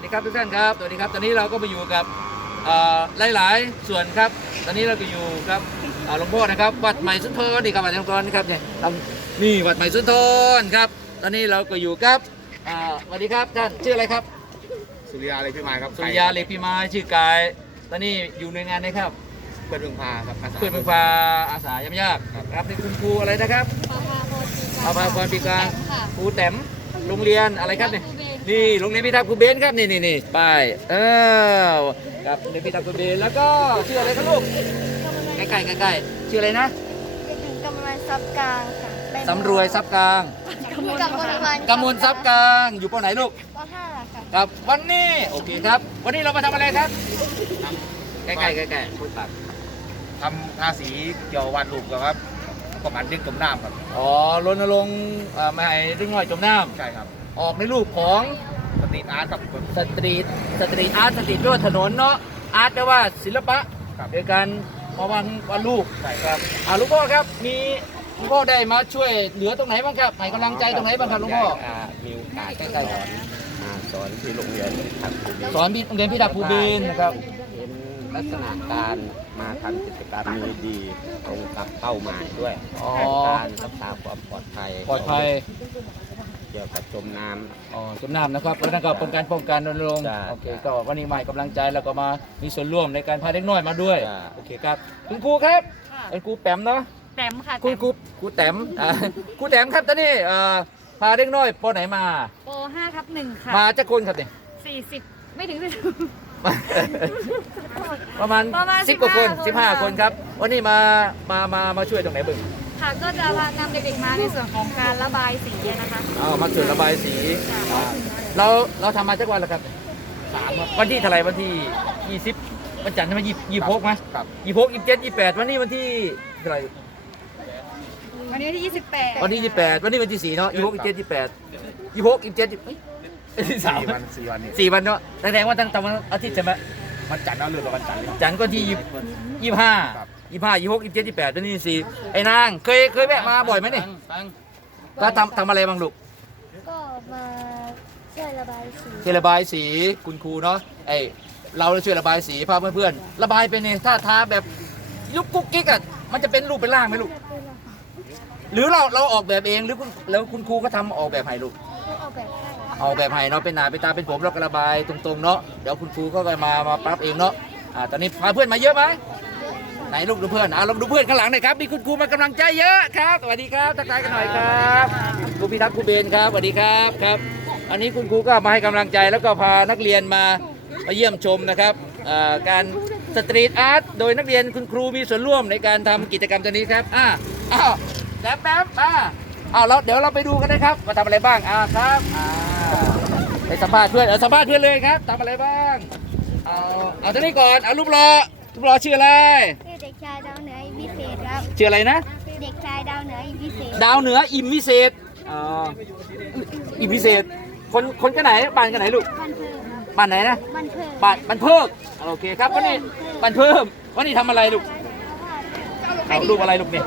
วัสดีครับทุกท่านครับสวัสดีครับ ตอนนี้เราก็มาอยู่กับเอ่อหลายๆส่วนครับ ตอนนี้เราก็อยู่ครับเอ่อหลวงพ่อนะครับวัดใหม่สุนทรนี่ครับวัดใหม่สุนทรนี่ครับเนี่ยทำนี่วัดใหม่สุนทรครับ ตอนนี้เราก็อยู่กับอ่าสวัสดีครับท่านชื่ออะไรครับ สุริยาเลยพี่มายครับสุริยาเล็กพิมายชื่อกาย ตอนนี้อยู่ในวยงานนะครับเพื่อนเมืองพาครับอาสาเพื่อนเมืองฟ้าอาสายำยากครับนี่คุณครูอะไรนะครับอาภาพรปีกลางค่ะครูแต้มโรงเรียนอะไรครับเนี่ย นี่โรงเรียนพิทักษ์ครูเบนครับนี่นี่นี่ป้ายเออครับโรงเรียนพิทักษ์ครูเบนแล้วก็ชื่ออะไรครับลูกใกล้ๆใกล้ๆชื่ออะไรนะจะถึงกำลังซับกลางค่ะสำรวยทรัพย์กลางกำมลกำมลกำมลทรัพย์กลางอยู่ปไหนลูกปห้าค่ะครับวันนี้โอเคครับ วันนี้เรามาทำอะไรครับใกล้ๆใกล้ๆพูดปากทำทาสีเกี่ยววันลูกครับก็มันเด็กจมน้ำครับอ๋อรณรงค์เอ่อไม่ให้เรื่องน้อยจมน้ใช่ครับำ ออกในรูปของสตรีทอาร์ตครับสตรีทสตรีทอาร์ตสตรีทก็ถนนเนาะอาร์ตแปลว่าศิลปะครับ โดยการมาวาดวาดรูปใช่ครับ อ่าหลุงพ่อครับมีหลุงพ่อได้มาช่วยเหลือตรงไหนบ้างครับให้กำลังใจตรงไหนบ้างครับหลุงพ่อมีโอกาสใกล้ๆก่อนมาสอนที่โรงเรียนครับผมสอนพี่โรงเรียนพี่ดาภูบินนะครับ เห็นลักษณะการมาทำกิจกรรมนี้ดีตรงกับเป้าหมายด้วยอ๋อ การรักษาความปลอดภัยปลอดภัย เกี่ยวกับจมน้ำ อ๋อจมน้ำนะครับแล้วนั่นก็เป็นการป้องกันรณรงค์จ้ะโอเคก็วันนี้มาให้กำลังใจแล้วก็มามีส่วนร่วมในการพาเด็กน้อยมาด้วยจ้ะ โอเคครับคุณครูครับเป็นครูแปมเนาะแต้มค่ะคุณครูครูแต้มอ่าครูแต้มครับตอนนี้เอ่อพาเด็กน้อยปอไหนมา โปห้าทับหนึ่งค่ะมาจากคนครับเนี่ย สี่สิบไม่ถึงประมาณประมาณสิบกว่าคน15สิบห้าคนคนครับ วันนี้มามามามาช่วยตรงไหนบึง ค่ะก็จะพานำเด็กๆมาในส่วนของการระบายสีนะคะ เอามาช่วยระบายสีอ่าเราเราทำมาจากวันแล้วครับสามวันที่เท่าไหร่วันที่ยี่สิบวันจันทร์ใช่ไหมยี่ยี่หกไหมครับยี่หกยี่เจ็ดยี่แปดวันนี้วันที่เท่าไหร่วันนี้ที่ยี่สิบแปดวันนี้ยี่แปดวันนี้วันที่สี่เนาะยี่หกยี่เจ็ดยี่แปดยี่หกยี่เจ็ดยี่เอ้ยสามสี่วันสี่วันนี่สี่วันเนาะแสดงว่าตั้งแต่วันอาทิตย์ใช่ไหมวันจันทร์เอาเรือกับวันจันทร์จันทร์ก็ที่ยี่ยี่ห้าครับ ยี่ห้ายี่หกยี่เจ็ดยี่แปดตัวนี้สี่ไอ้นางเคยเคยแวะมาบ่อยไหมเนี่ยก็ทำทำอะไรบ้างลูกก็มาช่วยระบายสี ช่วยระบายสีคุณครูเนาะไอเราช่วยระบายสีพาเพื่อนๆระบายเป็นเนี่ยถ้าทาแบบยุกกุ๊กกิ๊กอะมันจะเป็นรูปเป็นร่างไหมลูก หรือเราเราออกแบบเองหรือคุณแล้วคุณครูก็ทำออกแบบให้ลูกก็ออกแบบให้ออกแบบให้เนาะเป็นหนาเป็นตาเป็นผมแล้วก็ระบายตรงๆเนาะเดี๋ยวคุณครูก็มามาปรับเองเนาะอ่าตอนนี้พาเพื่อนมาเยอะไหม ไหนลูกดูเพื่อนอ่าลองดูเพื่อนข้างหลังหน่อยครับมีคุณครูมากำลังใจเยอะครับสวัสดีครับทักทายกันหน่อยครับครูพิทักษ์ครูเบนครับสวัสดีครับครับ อันนี้คุณครูก็มาให้กำลังใจแล้วก็พานักเรียนมามาเยี่ยมชมนะครับการสตรีทอาร์ตโดยนักเรียนคุณครูมีส่วนร่วมในการทำกิจกรรมตัวนี้ครับอ่าอ้าวแป๊บแป๊บอ่าอ้าวเราเดี๋ยวเราไปดูกันนะครับว่าทำอะไรบ้างอ่าครับอ่าไปสัมภาษณ์เพื่อนเอาสัมภาษณ์เพื่อนเลยครับทำอะไรบ้างเอาเอาตัวนี้ก่อนเอารูปรอรูปรอชื่ออะไร ชื่ออะไรนะ เด็กชายดาวเหนืออิมพิเศษดาวเหนืออิมวิเศษอ๋ออิมวิเศษ คนคนกันไหนบ้านกันไหนลูกบันเทิงครับบ้านไหนนะบันเทิงบ้านบันเพิกโอเคครับวันนี้บันเพิ่มวันนี้ทำอะไรลูกเอารูปอะไรลูกเนี่ย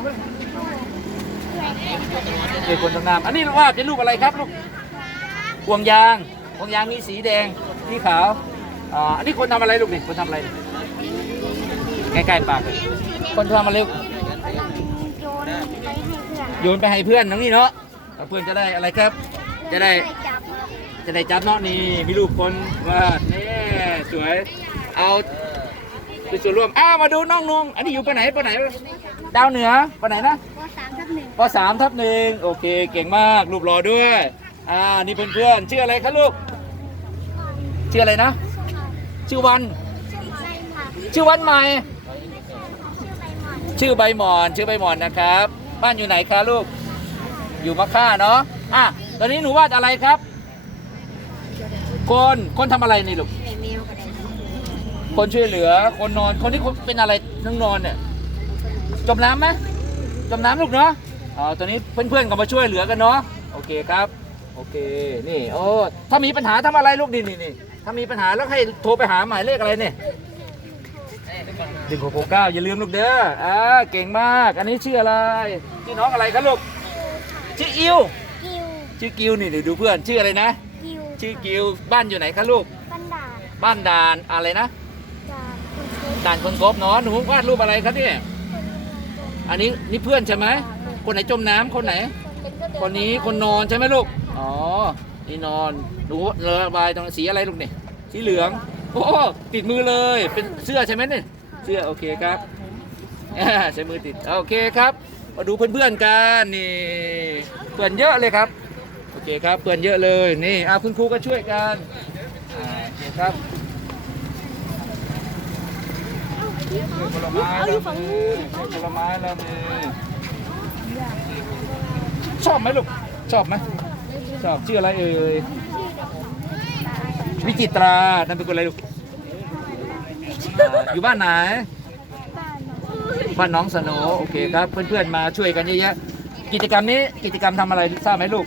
เป็นคนทำน้ำอันนี้ว่าเป็นรูปอะไรครับลูกห่วงยางห่วงยางมีสีแดงสีขาวอ่าอันนี้คนทำอะไรลูกเนี่ยคนทำอะไร ใกล้ๆปากเลยคนทำอะไรลูก โยนไปให้เพื่อนโยนไปให้เพื่อนน้องนี่เนาะแล้วเพื่อนจะได้อะไรครับ จะได้จับจะได้จับเนาะนี่มีรูปคนว่านี่สวยเอาเป็นส่วนร่วมอ้าวมาดูน้องนงอันนี้อยู่ไปไหนไปไหนดาวเหนือไปไหนนะปสามทับหนึ่งปสามทับหนึ่งโอเคเก่งมากรูปรอด้วยอ่านี่เพื่อนๆชื่ออะไรครับลูกชื่ออะไรนะ ชื่อวัน ชื่อวันใหม่ ชื่อใบหมอนชื่อใบหมอนนะครับ บ้านอยู่ไหนคะลูก อยู่มะค่าเนาะอะตอนนี้หนูวาดอะไรครับ คนคนทำอะไรนี่ลูกคนช่วยเหลือ คนนอนคนที่เป็นอะไรนั่งนอนเนี่ยจมน้ำไหมจมน้ำลูกเนาะอ๋อตอนนี้เพื่อนๆก็มาช่วยเหลือกันเนาะโอเคครับโอเค นี่ โอ้ ถ้ามีปัญหาทำอะไรลูกนี่นี่นี่ถ้ามีปัญหาแล้วให้โทรไปหาหมายเลขอะไรเนี่ย นึ่งหกหกเก้าอย่าลืมลูกเด้ออ่าเก่งมาก อันนี้ชื่ออะไรชื่อน้องอะไรครับลูกชื่ออิวกิวชื่อกิวนี่เดี๋ยวดูเพื่อนชื่ออะไรนะ กิวชื่อกิวบ้านอยู่ไหนคะลูกบันไดบ้านด่านอะไรนะด่านคนกบเนาะหนูวาดรูปอะไรครับเนี่ยอันนี้นี่เพื่อนใช่ไหมคนไหนจมน้ำคนไหน คนนี้คนนอนใช่ไหมลูก อ๋อ นี่นอนหนูระบายตรงสีอะไรลูกเนี่ยสีเหลือง โอ้ ติดมือเลย เป็นเสื้อใช่ไหมเนี่ย เสื้อโอเคครับใช้มือติดโอเคครับ มาดูเพื่อนๆกันนี่เพื่อนเยอะเลยครับโอเคครับเพื่อนเยอะเลยนี่อาคุณครูก็ช่วยกันโอเคครับผลไม้ละมือผลไม้ละมือชอบไหมลูกชอบไหมชอบชื่ออะไรเอ่ยวิจิตรานั่นเป็นคนอะไรลูก อ่าอยู่บ้านไหน บ้านน้องสโหนโอเคครับ เพื่อนๆมาช่วยกันเยอะแยะกิจกรรมนี้กิจกรรมทำอะไรทราบไหมลูก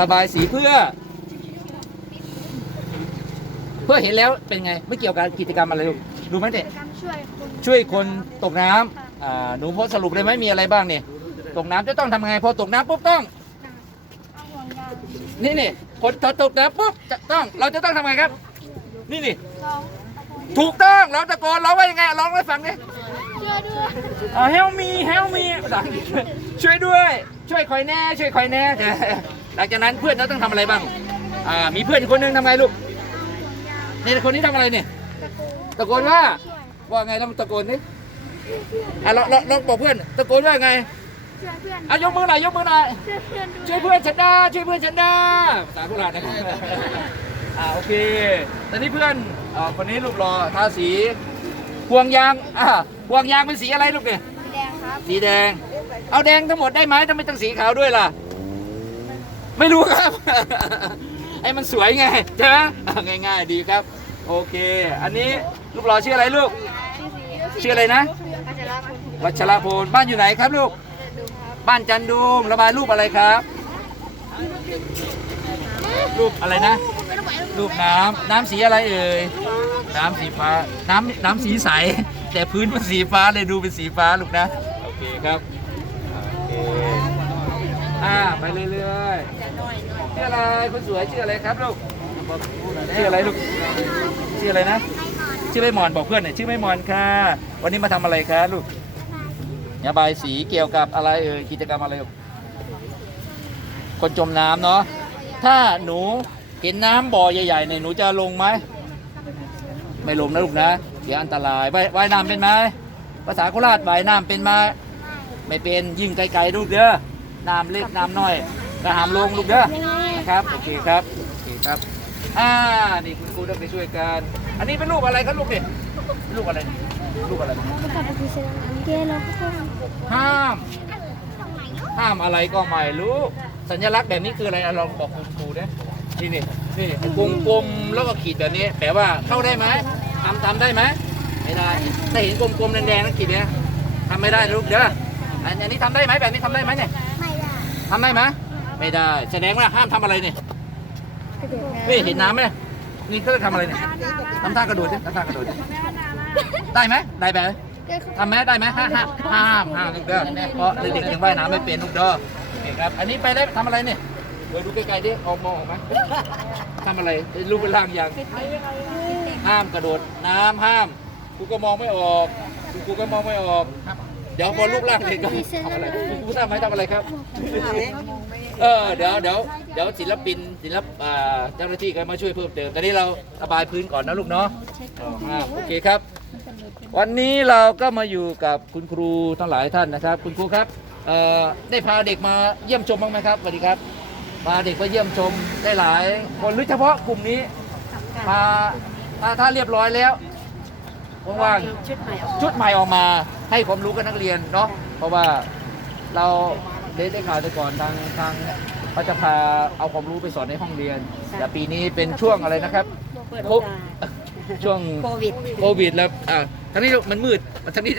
ระบายสีเพื่อ เพื่อเห็นแล้วเป็นไง ไม่เกี่ยวกับกิจกรรมอะไรลูกดูไหมเด็กการช่วยคนช่วยคนตกน้ำอ่าหนูพอสรุปเลยไหมมีอะไรบ้างเนี่ยตกน้ำจะต้องทำไงพอตกน้ำปุ๊บต้อง เอาห่วงยางนี่นี่คนถ้าตกน้ำปุ๊บจะต้องเราจะต้องทำไงครับ นี่นี่ ร้อง ถูกต้องเราตะโกนร้องว่ายังไงร้องให้ฟังดิช่วยด้วยอ่า help me help me ภาษาอังกฤษช่วยด้วย ช่วยคอยแน่ ช่วยคอยแน่หลังจากนั้นเพื่อนเราต้องทำอะไรบ้างอ่ามีเพื่อนอีกคนนึงทำไงลูกนี่คนนี้ทำอะไรเนี่ยตะโกนตะโกนว่าช่วยว่าไงต้องตะโกนนี่อะลองลองลองบอกเพื่อนตะโกนว่าไงช่วยเพื่อนอะยกมือหน่อยยกมือหน่อยช่วยเพื่อนด้วยช่วยเพื่อนฉันได้ช่วยเพื่อนฉันได้ภาษาโบราณนะครับอ่าโอเคตอนนี้เพื่อน อ่าคนนี้รูปรอทาสีพวงยางอ่าพวงยางเป็นสีอะไรลูกเนี่ยสีแดงครับสีแดง เอาแดงทั้งหมดได้ไหมทำไมต้องสีขาวด้วยล่ะ ไม่รู้ครับ ไอ้มันสวยไงใช่ไหมอ่าง่ายๆ ดีครับ โอเค อันนี้ลูกรอชื่ออะไรลูก ชื่ออะไรนะอาจารย์ครับวัชรพลบ้านอยู่ไหนครับลูก ดูครับบ้านจันดูมระบายรูปอะไรครับ รูปอะไรนะ รูปน้ำน้ำสีอะไรเอ่ยน้ำสีฟ้า น้ำน้ำสีใส แต่พื้นมันสีฟ้าเลยดูเป็นสีฟ้าลูกนะ โอเคครับโอเคอ่าไปเรื่อยๆชื่ออะไรคนสวยชื่ออะไรครับลูกชื่ออะไรลูกชื่ออะไรนะ ชื่อไม่มอนบอกเพื่อนหน่อยชื่อไม่มอนค่ะ วันนี้มาทำอะไรคะลูกระบายสีเกี่ยวกับอะไรเอ่ยกิจกรรมอะไรลูกคนจมน้ำเนาะถ้าหนู เห็นน้ำบ่อใหญ่ๆเนี่ยหนูจะลงไหมไม่ลงนะลูกนะเดี๋ยวอันตรายว่ายว่ายน้ำเป็นไหมภาษาโคราชว่ายน้ำเป็นไหมไม่เป็นยิ่งไกลๆลูกเด้อน้ำเล็กน้ำน้อยก็หามลงลูกเด้อนะครับโอเคครับโอเคครับอ่านี่คุณครูต้องไปช่วยกันอันนี้เป็นรูปอะไรครับลูกเนี่ยรูปอะไรรูปอะไรห้ามห้ามอะไรก็ไม่รู้สัญลักษณ์แบบนี้คืออะไรอะลองบอกคุณครูดิ นี่นี่นี่กลมกลมๆแล้วก็ขีดแบบนี้แปลว่าเข้าได้ไหมทำทำได้ไหมไม่ได้ถ้าเห็นกลมกลมๆแดงๆนั่นขีดเนี้ยทำไม่ได้นะลูกเด้ออันอันนี้ทำได้ไหมแบบนี้ทำได้ไหมเนี่ยไม่ได้ทำได้ไหมไม่ได้แสดงว่าห้ามทำอะไรเนี่ยกระโดดไม่เห็นน้ำไหมนี่เขาจะทำอะไรเนี่ยทำท่ากระโดดดิทำท่ากระโดดดิได้ไหมได้แบบทำไหมได้ไหมห้าห้าห้ามห้ามลูกเด้อเพราะเด็กๆยังว่ายน้ำไม่เป็นลูกเด้อโอเคครับอันนี้ไปได้ทำอะไรเนี่ย เดี๋ยวดูใกล้ๆดิออกมองออกไหมทำอะไรรูปเป็นร่างอยังห้ามกระโดดน้ำห้าม กูก็มองไม่ออก กูก็มองไม่ออก เดี๋ยวพอรูปร่างเด็กก็ทำอะไรกูทราบไหมทำอะไรครับ เออเดี๋ยวเดี๋ยวเดี๋ยวศิลปินศิลปอ่าเจ้าหน้าที่ก็มาช่วยเพิ่มเติมตอนนี้เราระบายพื้นก่อนนะลูกเนาะโอเคครับ วันนี้เราก็มาอยู่กับคุณครูทั้งหลายท่านนะครับ คุณครูครับเอ่อได้พาเด็กมาเยี่ยมชมบ้างไหมครับสวัสดีครับ พาเด็กมาเยี่ยมชมได้หลายคนหรือเฉพาะกลุ่มนี้พาถ้าถ้าเรียบร้อยแล้วว่างๆชุดใหม่ออกชุดใหม่ออกมาให้ความรู้กับนักเรียนเนาะเพราะว่าเราได้ได้ข่าวแต่ก่อนทางทางเขาจะพาเอาความรู้ไปสอนในห้องเรียน แต่ปีนี้เป็นช่วงอะไรนะครับเปิดโคโอกาสช่วงโควิดโควิดแล้วอ่าทางนี้มันมืดทางนี้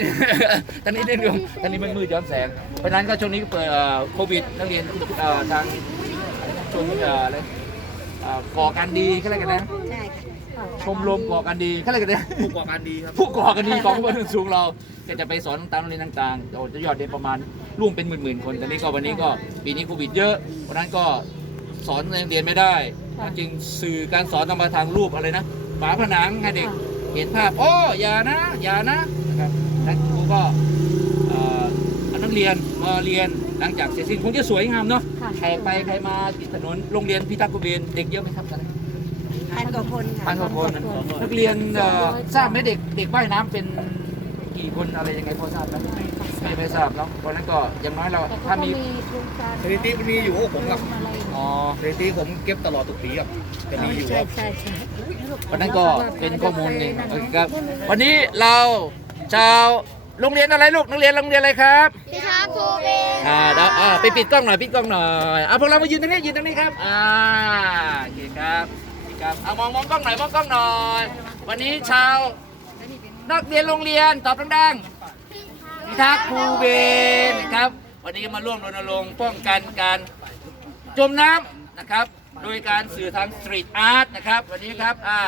ทางนี้เด่นดวงทางนี้มันมืดย้อนแสง เพราะฉะนั้นก็ช่วงนี้เปิดเอ่อโควิดนักเรียนเอ่อทาง ช่วงเอ่ออะไรอ่าก่อการดีเขาเรียกกันนะใช่ค่ะชมรมก่อการดีเขาเรียกกันนะ ผู้ก่อการดีครับ ผู้ก่อการดีของบนสูงเราก็จะไปสอนตามโรงเรียนต่างๆเราจะยอดเรียนประมาณร่วมเป็นหมื่นๆคนแต่นี้ก็วันนี้ก็ปีนี้โควิดเยอะเพราะฉะนั้นก็สอนในโรงเรียนไม่ได้จึงสื่อการสอนต้องมาทางรูปอะไรนะฝาผนังให้เด็กเห็นภาพโอ้อย่านะ อย่านะนะครับและครูก็เอ่อ เอานักเรียนมาเรียนหลังจากเสร็จสิ้นคงจะสวยงามเนาะค่ะใครไปใครมาที่ถนนโรงเรียนพิทักษ์กุเบนเด็กเยอะไหมครับตอนนี้พันกว่าคนค่ะพันกว่าคนนักเรียนเอ่อทราบไหมเด็กเด็กว่ายน้ำเป็นกี่คนอะไรยังไงพอทราบไหมไม่ไม่ทราบเนาะเพราะฉะนั้นก็อย่างน้อยเราแต่ก็ถ้ามี มีโครงการสถิติมันมีอยู่พวกผมครับ อะไรอ๋อ สถิติผมเก็บตลอดทุกปีครับจะมีอยู่ใช่ครับ ใช่ใช่ วันนั้นก็เป็นข้อมูลหนึ่งโอเคครับ วันนี้เราชาว โรงเรียนอะไรลูกนักเรียนโรงเรียนอะไรครับพี่ทักษ์ภูเบศอ่าเดี๋ยวอ่าไปปิดกล้องหน่อยปิดกล้องหน่อยอะพวกเรามายืนตรงนี้ยืนตรงนี้ครับอ่าโอเคครับครับเอามองมองกล้องหน่อยมองกล้องหน่อย วันนี้ชาวนักเรียนโรงเรียนตอบดังๆพิทักษ์ภูเบศครับ วันนี้มาร่วมรณรงค์ป้องกันการจมน้ำนะครับ โดยการสื่อทางสตรีทอาร์ตนะครับวันนี้ครับอ่า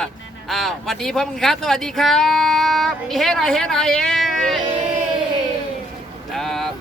อ้าววันนี้พบกันครับ สวัสดีครับ มีเฮหน่อยเฮหน่อยเฮครับ